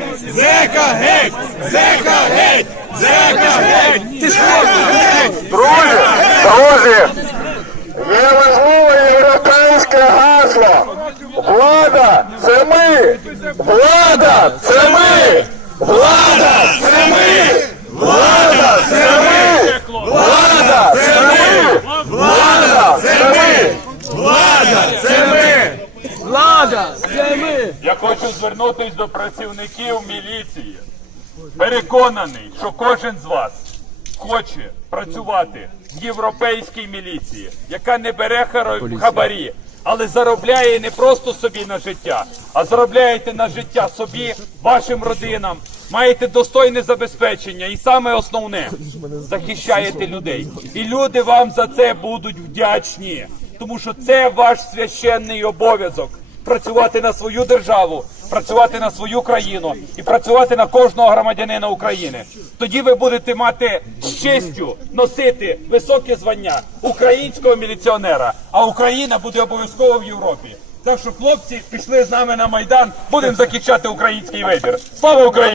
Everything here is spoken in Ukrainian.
геть! Зека геть! Зека геть! Зека геть! Геть! Ти що? Друзі, друзі, є важливе європейське гасло. Влада це ми! Влада це ми! Влада це ми! Влада це ми! Влада це ми! Влада це ми! Влада! Це ми! Влада, це ми! Я хочу звернутися до працівників міліції. Переконаний, що кожен з вас хоче працювати в європейській міліції, яка не бере хабарі, але заробляє не просто собі на життя, а заробляєте на життя собі, вашим родинам. Маєте достойне забезпечення і саме основне захищаєте людей. І люди вам за це будуть вдячні, тому що це ваш священний обов'язок працювати на свою державу, працювати на свою країну і працювати на кожного громадянина України. Тоді ви будете мати з честю носити високе звання українського міліціонера, а Україна буде обов'язково в Європі. Так що хлопці пішли з нами на майдан, будемо захищати український вибір. Слава Україні!